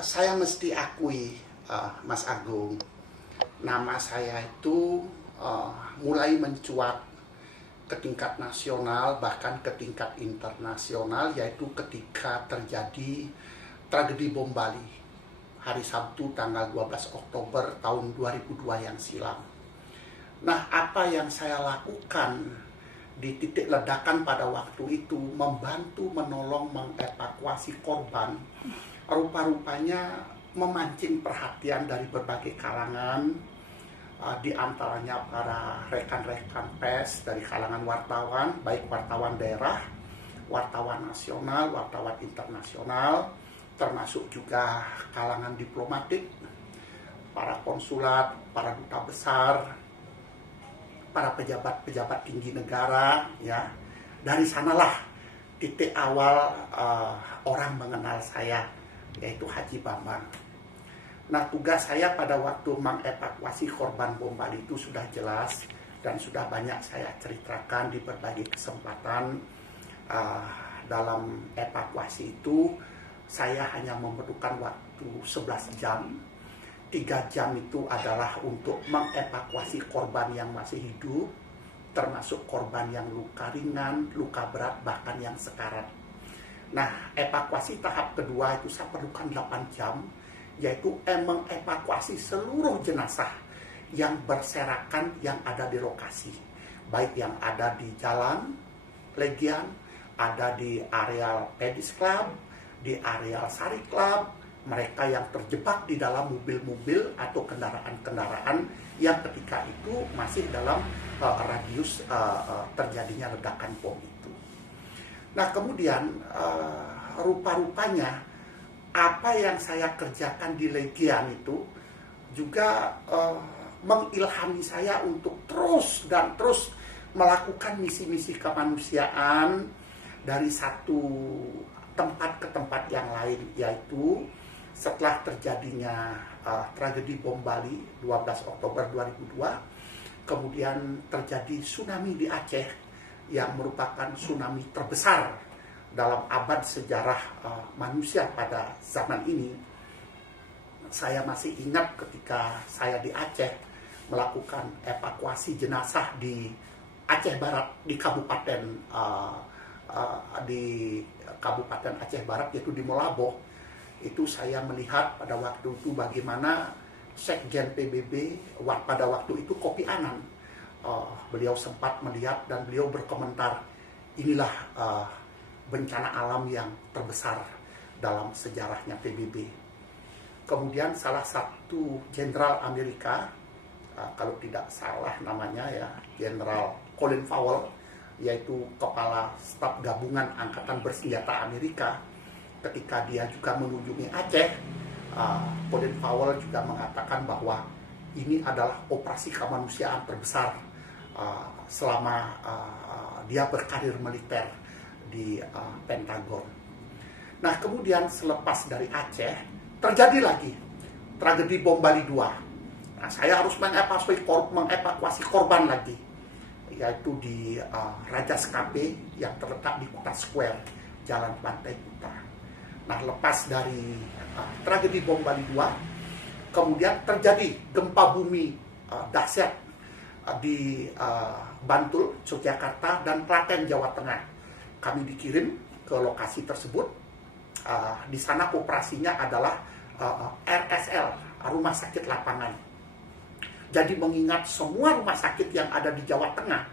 Saya mesti akui, Mas Agung, nama saya itu mulai mencuat ke tingkat nasional, bahkan ke tingkat internasional, yaitu ketika terjadi tragedi bom Bali hari Sabtu tanggal 12 Oktober tahun 2002 yang silam. Nah, apa yang saya lakukan di titik ledakan pada waktu itu, membantu menolong mengevakuasi korban, rupa-rupanya memancing perhatian dari berbagai kalangan, di antaranya para rekan-rekan pers dari kalangan wartawan, baik wartawan daerah, wartawan nasional, wartawan internasional, termasuk juga kalangan diplomatik, para konsulat, para duta besar, para pejabat-pejabat tinggi negara, ya. Dari sanalah titik awal orang mengenal saya, yaitu Haji Bambang. Nah, tugas saya pada waktu mengevakuasi korban bom Bali itu sudah jelas dan sudah banyak saya ceritakan di berbagai kesempatan. Dalam evakuasi itu saya hanya memerlukan waktu 11 jam. 3 jam itu adalah untuk mengevakuasi korban yang masih hidup, termasuk korban yang luka ringan, luka berat, bahkan yang sekarat. Nah, evakuasi tahap kedua itu saya perlukan 8 jam, yaitu mengevakuasi seluruh jenazah yang berserakan yang ada di lokasi. Baik yang ada di Jalan Legian, ada di areal Pedis Club, di areal Sari Club, mereka yang terjebak di dalam mobil-mobil atau kendaraan-kendaraan yang ketika itu masih dalam radius terjadinya ledakan bom itu. Nah, kemudian rupa-rupanya apa yang saya kerjakan di Legian itu juga mengilhami saya untuk terus dan terus melakukan misi-misi kemanusiaan dari satu tempat ke tempat yang lain, yaitu setelah terjadinya tragedi bom Bali 12 Oktober 2002, kemudian terjadi tsunami di Aceh yang merupakan tsunami terbesar dalam abad sejarah manusia pada zaman ini. Saya masih ingat ketika saya di Aceh melakukan evakuasi jenazah di Aceh Barat, di Kabupaten Aceh Barat, yaitu di Molaboh. Itu saya melihat pada waktu itu bagaimana Sekjen PBB pada waktu itu Kopi Annan, beliau sempat melihat dan beliau berkomentar, inilah bencana alam yang terbesar dalam sejarahnya PBB. Kemudian salah satu jenderal Amerika, kalau tidak salah namanya ya, Jenderal Colin Powell, yaitu Kepala Staf Gabungan Angkatan Bersenjata Amerika, ketika dia juga mengunjungi Aceh, Colin Powell juga mengatakan bahwa ini adalah operasi kemanusiaan terbesar selama dia berkarir militer di Pentagon. Nah, kemudian selepas dari Aceh, terjadi lagi tragedi bom Bali 2. Nah, saya harus mengevakuasi korban lagi, yaitu di Raja Skape yang terletak di Kuta Square, Jalan Pantai Kuta. Nah, lepas dari tragedi bom Bali 2, kemudian terjadi gempa bumi dahsyat di Bantul, Yogyakarta, dan Klaten, Jawa Tengah. Kami dikirim ke lokasi tersebut. Di sana operasinya adalah RSL, Rumah Sakit Lapangan. Jadi mengingat semua rumah sakit yang ada di Jawa Tengah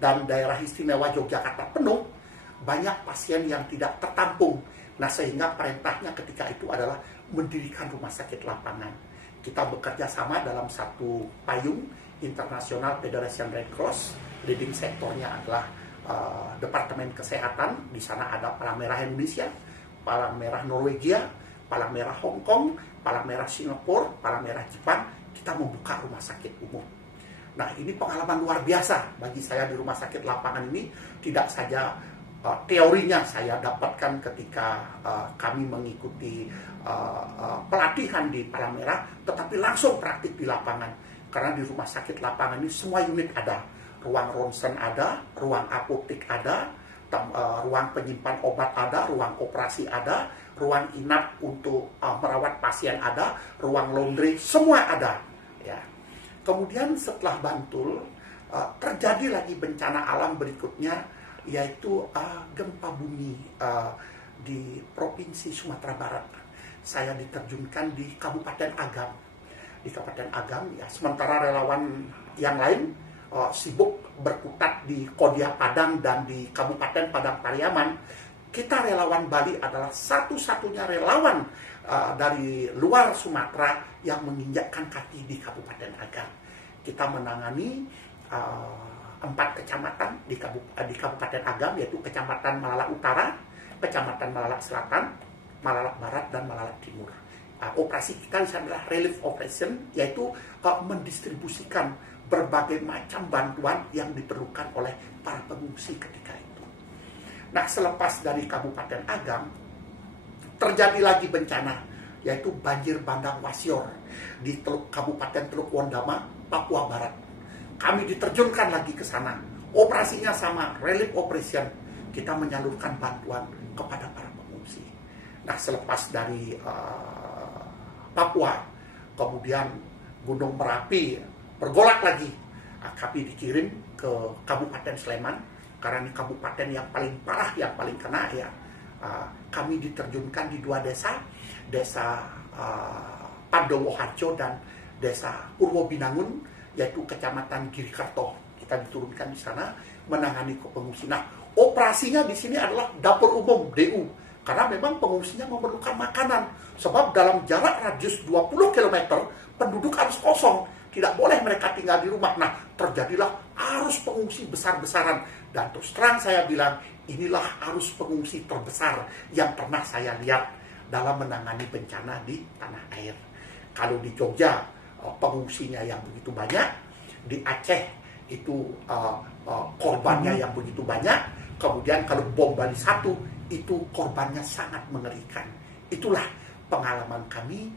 dan daerah istimewa Yogyakarta penuh, banyak pasien yang tidak tertampung. Nah, sehingga perintahnya ketika itu adalah mendirikan rumah sakit lapangan. Kita bekerja sama dalam satu payung, International Federation Red Cross. Leading sektornya adalah Departemen Kesehatan. Di sana ada Palang Merah Indonesia, Palang Merah Norwegia, Palang Merah Hong Kong, Palang Merah Singapura, Palang Merah Jepang. Kita membuka rumah sakit umum. Nah, ini pengalaman luar biasa bagi saya di rumah sakit lapangan ini. Tidak saja teorinya saya dapatkan ketika kami mengikuti pelatihan di Palang Merah, tetapi langsung praktik di lapangan. Karena di rumah sakit lapangan ini semua unit ada. Ruang ronsen ada, ruang apotek ada, ruang penyimpan obat ada, ruang operasi ada, ruang inap untuk merawat pasien ada, ruang laundry, semua ada. Ya. Kemudian setelah Bantul, terjadi lagi bencana alam berikutnya, yaitu gempa bumi di Provinsi Sumatera Barat. Saya diterjunkan di Kabupaten Agam. Di Kabupaten Agam, ya, sementara relawan yang lain sibuk berkutat di Kodia Padang dan di Kabupaten Padang Pariaman, kita relawan Bali adalah satu-satunya relawan dari luar Sumatera yang menginjakkan kaki di Kabupaten Agam. Kita menangani 4 kecamatan di Kabupaten Agam, yaitu Kecamatan Malalak Utara, Kecamatan Malalak Selatan, Malalak Barat, dan Malalak Timur. Operasi kita di sana adalah relief operation, yaitu mendistribusikan berbagai macam bantuan yang diperlukan oleh para pengungsi ketika itu. Nah, selepas dari Kabupaten Agam, terjadi lagi bencana, yaitu banjir bandang Wasior di Kabupaten Teluk Wondama, Papua Barat. Kami diterjunkan lagi ke sana. Operasinya sama, relief operation. Kita menyalurkan bantuan kepada para pengungsi. Nah, selepas dari Papua, kemudian Gunung Merapi bergolak lagi. Kami dikirim ke Kabupaten Sleman, karena ini kabupaten yang paling parah, yang paling kena, ya. Kami diterjunkan di 2 desa, Desa Pandowo Harjo dan Desa Purwobinangun, yaitu Kecamatan Girikerto. Kita diturunkan di sana menangani pengungsi. Nah, operasinya di sini adalah dapur umum DU, karena memang pengungsinya memerlukan makanan. Sebab dalam jarak radius 20 km, penduduk harus kosong. Tidak boleh mereka tinggal di rumah. Nah, terjadilah arus pengungsi besar-besaran. Dan terus terang saya bilang, inilah arus pengungsi terbesar yang pernah saya lihat dalam menangani bencana di tanah air. Kalau di Jogja, pengungsinya yang begitu banyak. Di Aceh, itu korbannya yang begitu banyak. Kemudian kalau bom Bali 1, itu korbannya sangat mengerikan. Itulah pengalaman kami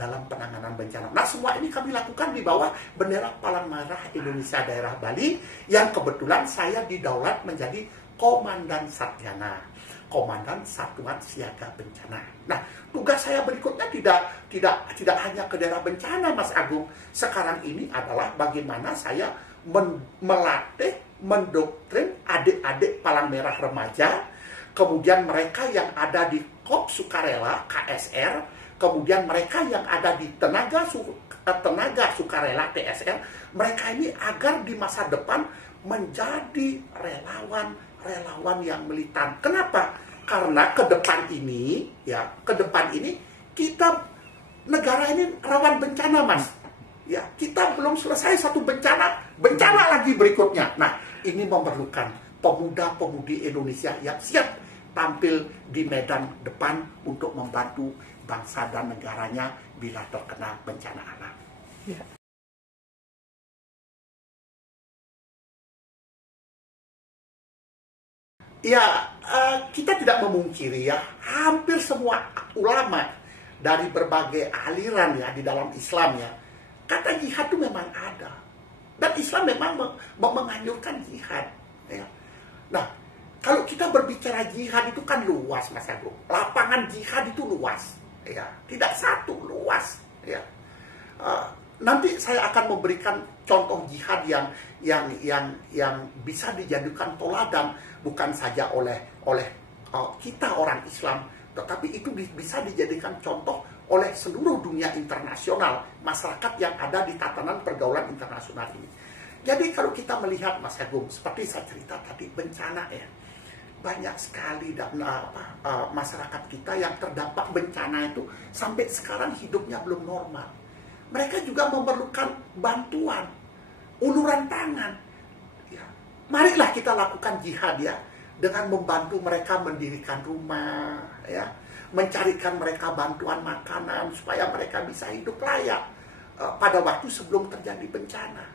dalam penanganan bencana. Nah, semua ini kami lakukan di bawah bendera Palang Merah Indonesia Daerah Bali, yang kebetulan saya didaulat menjadi Komandan Sarjana, Komandan Satuan Siaga Bencana. Nah, tugas saya berikutnya tidak hanya ke daerah bencana, Mas Agung. Sekarang ini adalah bagaimana saya melatih, mendoktrin adik-adik Palang Merah Remaja, kemudian mereka yang ada di KOP Sukarela, KSR, kemudian mereka yang ada di Tenaga Sukarela, TSR, mereka ini agar di masa depan menjadi relawan yang militan. Kenapa? Karena ke depan ini, kita negara ini rawan bencana, Mas. Ya, kita belum selesai satu bencana lagi berikutnya. Nah, ini memerlukan pemuda-pemudi Indonesia yang siap tampil di medan depan untuk membantu bangsa dan negaranya bila terkena bencana alam. Ya. Ya, kita tidak memungkiri, ya, hampir semua ulama dari berbagai aliran, ya, di dalam Islam, ya, kata jihad itu memang ada. Dan Islam memang menganjurkan jihad, ya. Nah, kalau kita berbicara jihad itu kan luas, Mas Agung. Lapangan jihad itu luas, ya. Tidak satu, luas, ya. Nanti saya akan memberikan contoh jihad yang bisa dijadikan toladan, bukan saja oleh kita orang Islam, tetapi itu bisa dijadikan contoh oleh seluruh dunia internasional, masyarakat yang ada di tatanan pergaulan internasional ini. Jadi kalau kita melihat, Mas Agung, seperti saya cerita tadi, bencana, ya, banyak sekali masyarakat kita yang terdampak bencana itu sampai sekarang hidupnya belum normal. Mereka juga memerlukan bantuan, uluran tangan. Ya. Marilah kita lakukan jihad, ya, dengan membantu mereka mendirikan rumah, ya, mencarikan mereka bantuan makanan supaya mereka bisa hidup layak pada waktu sebelum terjadi bencana.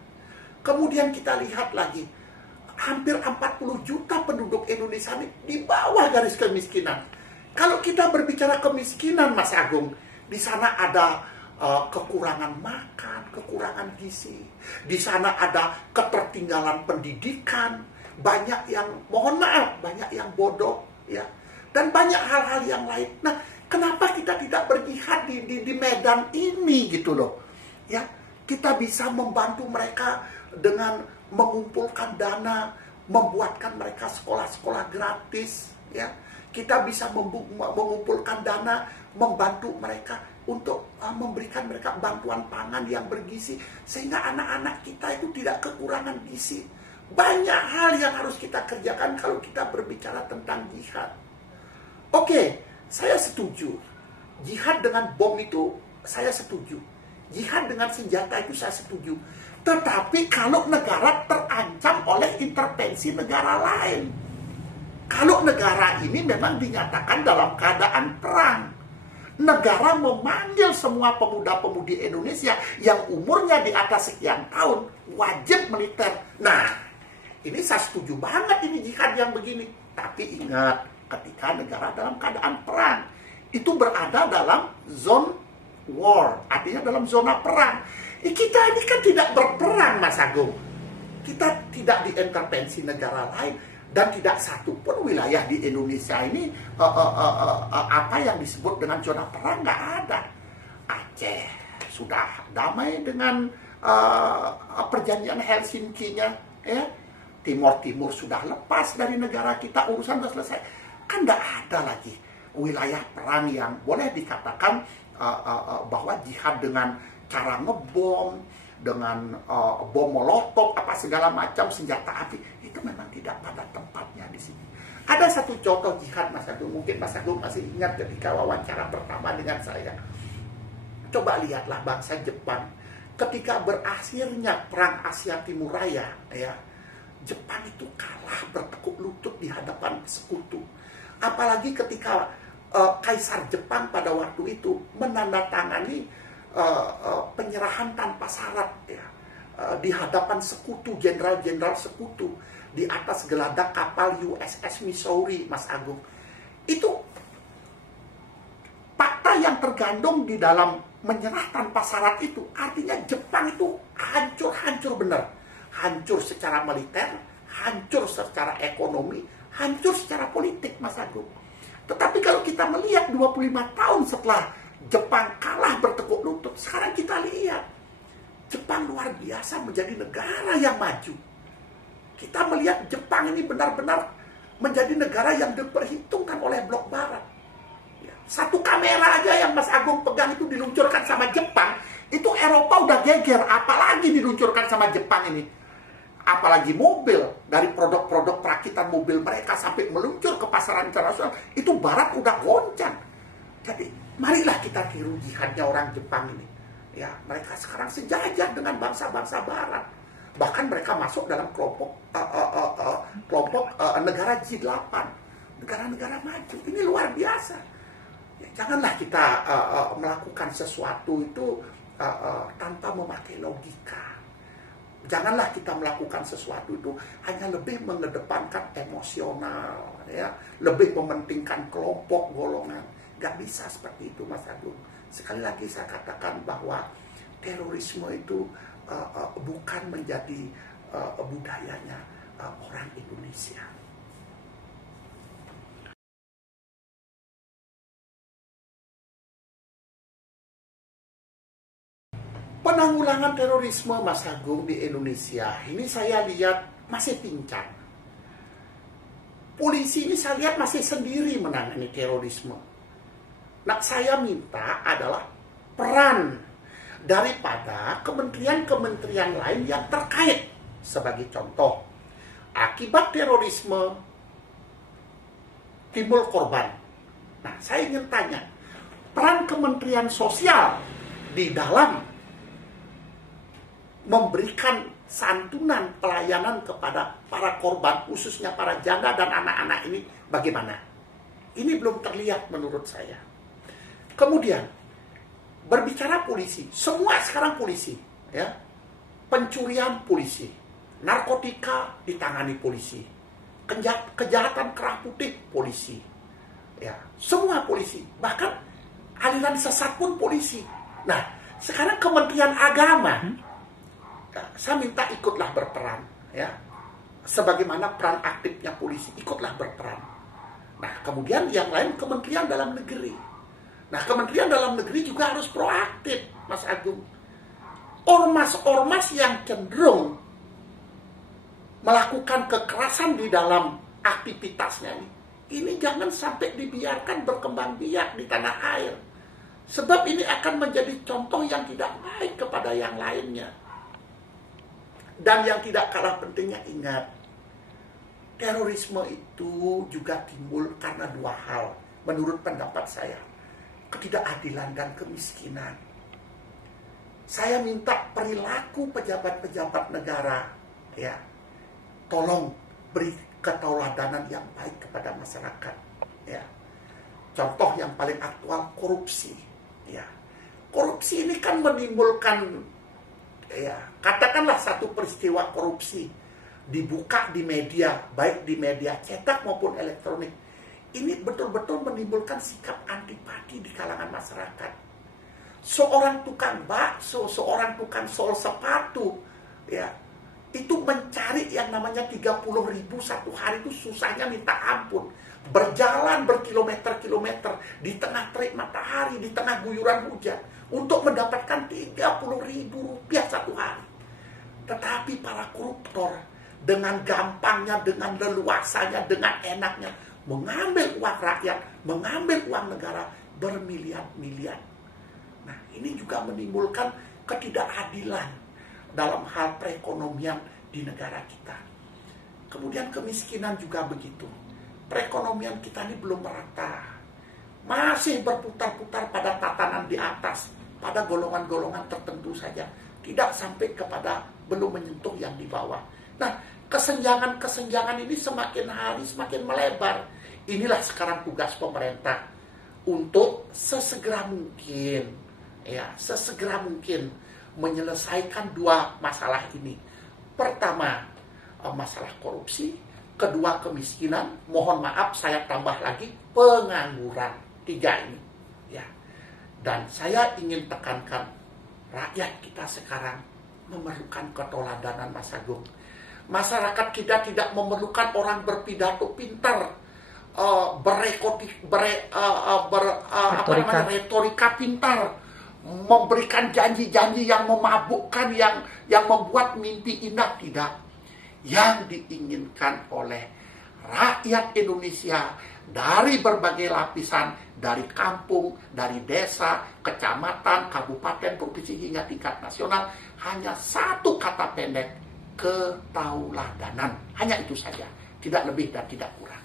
Kemudian kita lihat lagi, hampir 40 juta penduduk Indonesia ini di bawah garis kemiskinan. Kalau kita berbicara kemiskinan, Mas Agung, di sana ada kekurangan makan, kekurangan gizi. Di sana ada ketertinggalan pendidikan, banyak yang mohon maaf, banyak yang bodoh, ya, dan banyak hal-hal yang lain. Nah, kenapa kita tidak berjihad di medan ini gitu loh, ya? Kita bisa membantu mereka dengan mengumpulkan dana, membuatkan mereka sekolah-sekolah gratis, ya. Kita bisa mengumpulkan dana, membantu mereka untuk memberikan mereka bantuan pangan yang bergizi, sehingga anak-anak kita itu tidak kekurangan gizi. Banyak hal yang harus kita kerjakan kalau kita berbicara tentang jihad. Oke, saya setuju. Jihad dengan bom itu saya setuju. Jihad dengan senjata itu saya setuju. Tetapi kalau negara terancam oleh intervensi negara lain, kalau negara ini memang dinyatakan dalam keadaan perang, negara memanggil semua pemuda-pemudi Indonesia yang umurnya di atas sekian tahun wajib militer. Nah, ini saya setuju banget ini jihad yang begini. Tapi ingat, ketika negara dalam keadaan perang, itu berada dalam zone war, artinya dalam zona perang. Kita ini kan tidak berperang, Mas Agung. Kita tidak diintervensi negara lain. Dan tidak satu pun wilayah di Indonesia ini apa yang disebut dengan zona perang, nggak ada. Aceh sudah damai dengan perjanjian Helsinki-nya, ya. Timur sudah lepas dari negara kita, urusan sudah selesai. Kan nggak ada lagi wilayah perang yang boleh dikatakan bahwa jihad dengan cara ngebom, dengan bom molotov, apa segala macam senjata api, itu memang tidak pada tempatnya di sini. Ada satu contoh jihad, Mas Agung, mungkin Mas Agung masih ingat ketika wawancara pertama dengan saya. Coba lihatlah bangsa Jepang, ketika berakhirnya perang Asia Timur Raya, ya, Jepang itu kalah bertekuk lutut di hadapan sekutu. Apalagi ketika Kaisar Jepang pada waktu itu menandatangani penyerahan tanpa syarat, ya, di hadapan sekutu, jenderal-jenderal sekutu di atas geladak kapal USS Missouri, Mas Agung. Itu fakta yang tergandung di dalam menyerah tanpa syarat itu, artinya Jepang itu hancur benar. Hancur secara militer, hancur secara ekonomi, hancur secara politik, Mas Agung. Tetapi kalau kita melihat 25 tahun setelah Jepang kalah bertekuk lutut, sekarang kita lihat Jepang luar biasa menjadi negara yang maju. Kita melihat Jepang ini benar-benar menjadi negara yang diperhitungkan oleh blok barat. Ya, satu kamera aja yang Mas Agung pegang itu diluncurkan sama Jepang, itu Eropa udah geger, apalagi diluncurkan sama Jepang ini. Apalagi mobil, dari produk-produk perakitan mobil mereka sampai meluncur ke pasaran internasional, itu barat udah goncang. Jadi marilah kita tiru jihadnya orang Jepang ini. Ya, mereka sekarang sejajar dengan bangsa-bangsa barat. Bahkan mereka masuk dalam kelompok negara G8, negara-negara maju. Ini luar biasa. Ya, janganlah kita melakukan sesuatu itu tanpa memakai logika. Janganlah kita melakukan sesuatu itu hanya lebih mengedepankan emosional, ya, lebih mementingkan kelompok golongan. Gak bisa seperti itu, Mas Agung. Sekali lagi saya katakan bahwa terorisme itu bukan menjadi budayanya orang Indonesia. Penanggulangan terorisme, Mas Agung, di Indonesia ini saya lihat masih pincang. Polisi ini saya lihat masih sendiri menangani terorisme. Nah, saya minta adalah peran daripada kementerian-kementerian lain yang terkait. Sebagai contoh, akibat terorisme timbul korban. Nah, saya ingin tanya, peran Kementerian Sosial di dalam memberikan santunan pelayanan kepada para korban, khususnya para janda dan anak-anak ini, bagaimana? Ini belum terlihat menurut saya. Kemudian, berbicara polisi, semua sekarang polisi, ya. Pencurian polisi, narkotika ditangani polisi, kejahatan kerah putih polisi, ya, semua polisi, bahkan aliran sesat pun polisi. Nah, sekarang Kementerian Agama, ya, saya minta ikutlah berperan, ya. sebagaimana peran aktifnya polisi, ikutlah berperan. Nah, kemudian yang lain Kementerian Dalam Negeri. Nah, Kementerian Dalam Negeri juga harus proaktif, Mas Agung. Ormas-ormas yang cenderung melakukan kekerasan di dalam aktivitasnya ini jangan sampai dibiarkan berkembang biak di tanah air. Sebab ini akan menjadi contoh yang tidak baik kepada yang lainnya. Dan yang tidak kalah pentingnya, ingat, terorisme itu juga timbul karena dua hal, menurut pendapat saya. Ketidakadilan dan kemiskinan. Saya minta perilaku pejabat-pejabat negara, ya, tolong beri ketauladanan yang baik kepada masyarakat, ya. Contoh yang paling aktual, korupsi, ya. Korupsi ini kan menimbulkan, ya, katakanlah satu peristiwa korupsi dibuka di media, baik di media cetak maupun elektronik. Ini betul-betul menimbulkan sikap antipati di kalangan masyarakat. Seorang tukang bakso, seorang tukang sol sepatu, ya, itu mencari yang namanya 30.000 satu hari itu susahnya minta ampun. Berjalan berkilometer-kilometer di tengah terik matahari, di tengah guyuran hujan, untuk mendapatkan 30.000 rupiah satu hari. Tetapi para koruptor dengan gampangnya, dengan leluasanya, dengan enaknya mengambil uang rakyat, mengambil uang negara bermiliar-miliar. Nah, ini juga menimbulkan ketidakadilan dalam hal perekonomian di negara kita. Kemudian kemiskinan juga begitu. Perekonomian kita ini belum merata. Masih berputar-putar pada tatanan di atas, pada golongan-golongan tertentu saja. Tidak sampai kepada, belum menyentuh yang di bawah. Nah, kesenjangan-kesenjangan ini semakin hari semakin melebar. Inilah sekarang tugas pemerintah untuk sesegera mungkin, ya, sesegera mungkin menyelesaikan dua masalah ini. Pertama, masalah korupsi. Kedua, kemiskinan. Mohon maaf, saya tambah lagi pengangguran. 3 ini, ya. Dan saya ingin tekankan, rakyat kita sekarang memerlukan keteladanan, Mas Agung. Masyarakat kita tidak memerlukan orang berpidato pintar, retorika pintar, memberikan janji-janji yang memabukkan, yang membuat mimpi indah. Tidak. Yang diinginkan oleh rakyat Indonesia dari berbagai lapisan, dari kampung, dari desa, kecamatan, kabupaten, provinsi hingga tingkat nasional, hanya satu kata pendek: ketauladanan. Hanya itu saja, tidak lebih dan tidak kurang.